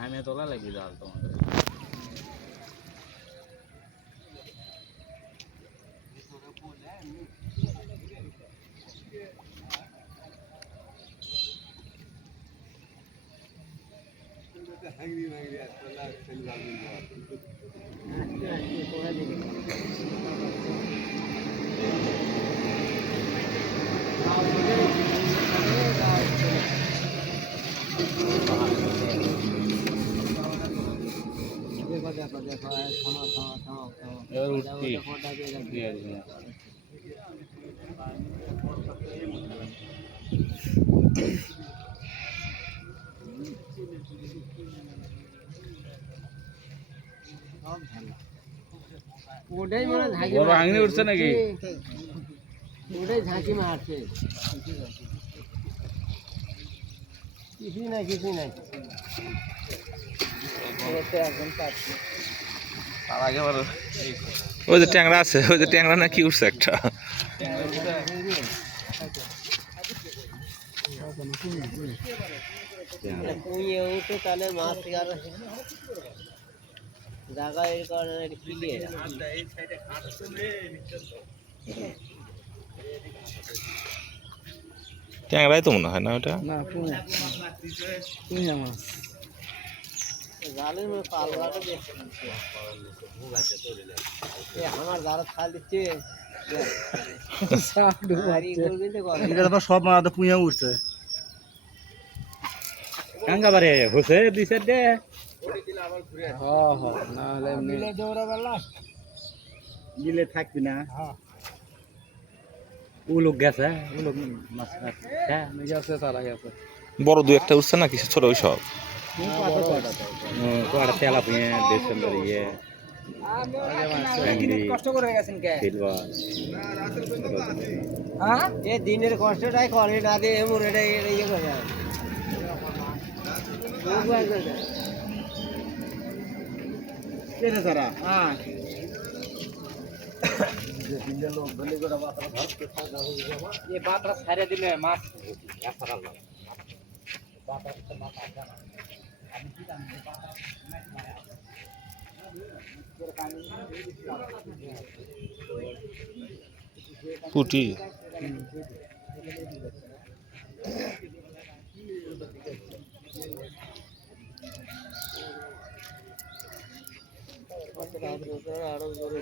নামিয়ে তোলা লাগবে জাল তোমাদের। এবার উঠছি দিয়ে দিবি। ওটাই মনে হয় ঝাঁকি বড় আঙনি উঠছে নাকি? ওটাই ঝাঁকি মারছে। কিছুই নাই কিছুই নাই। তার আগে আবার ওই যে ট্যাংরা আছে, ওই যে ট্যাংরা না কি উঠছে একটা। পুঁয়ে উঠে তাহলে মাছ থেকে আর জায়গায় ক্লিয়ার। ট্যাংরাই তো মনে হয় না ওটা। না পুঁয়া মাছ। জালের মধ্যে পালগাটা দেখছি। আমার যারা খাল দিচ্ছে সব মাছ পুঁয়া উঠছে। কাঙ্গাবারে হচ্ছে দুই চার দে। না হলে গিলে থাকবি না। ও লোক গেছে, ও লোক মাছ গেছে তারা গেছে। বড় দুই একটা উঠছে না কিছু ছোট ওই সব। কটা তেলা পুঁয়ে দেশ সুন্দর ইয়ে কষ্ট করে গেছেন কে? সিলভার এ দিনের কষ্টটাই করে না দিয়ে এমন এটা ইয়ে করে তারা বাতরা ছাড়িয়ে দিলে মাছ পুটি আরো জোরে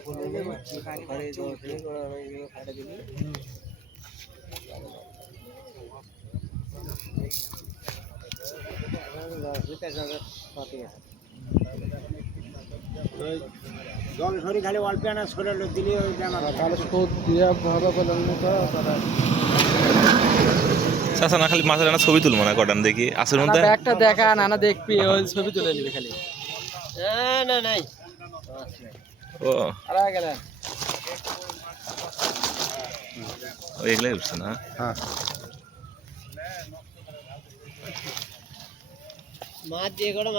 খাটে দিবি। শরীর খালি অল্প আনা সরে দিলে তাহলে সুদ দিয়ে ভালো করে চাচা না খালি মাছের একটা ছবি তুলবো না কটান দেখি আসের মধ্যে একটা দেখা নানা দেখবি ওই ছবি তুলে নিবি খালি। না নাই ও আরে গেলে ওই এগুলাই উঠছে না। মাছ দিয়ে করে